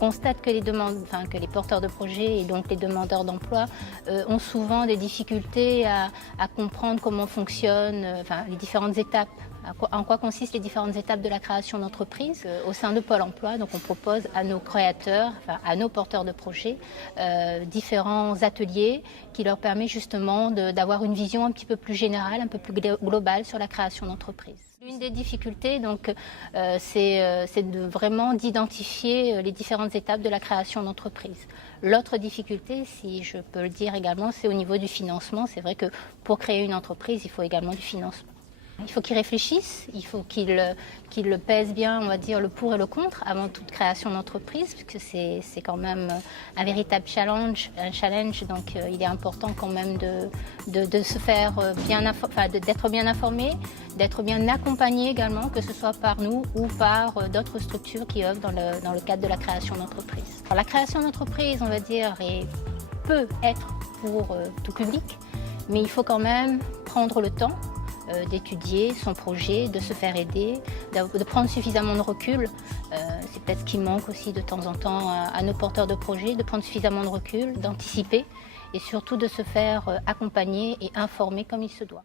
On constate que les porteurs de projets et donc les demandeurs d'emploi ont souvent des difficultés à comprendre comment fonctionnent les différentes étapes, en quoi consistent les différentes étapes de la création d'entreprise. Au sein de Pôle emploi, donc on propose à nos créateurs, à nos porteurs de projets, différents ateliers qui leur permettent justement d'avoir une vision un petit peu plus générale, un peu plus globale sur la création d'entreprise. L'une des difficultés, c'est vraiment d'identifier les différentes étapes de la création d'entreprise. L'autre difficulté, si je peux le dire également, c'est au niveau du financement. C'est vrai que pour créer une entreprise, il faut également du financement. Il faut qu'ils réfléchissent, il faut qu'ils pèsent bien, on va dire, le pour et le contre avant toute création d'entreprise, puisque c'est quand même un véritable challenge, donc il est important quand même de se faire d'être bien informé, d'être bien accompagné également, que ce soit par nous ou par d'autres structures qui œuvrent dans le cadre de la création d'entreprise. La création d'entreprise, on va dire, peut être pour tout public, mais il faut quand même prendre le temps d'étudier son projet, de se faire aider, de prendre suffisamment de recul. C'est peut-être ce qui manque aussi de temps en temps à nos porteurs de projets, de prendre suffisamment de recul, d'anticiper et surtout de se faire accompagner et informer comme il se doit.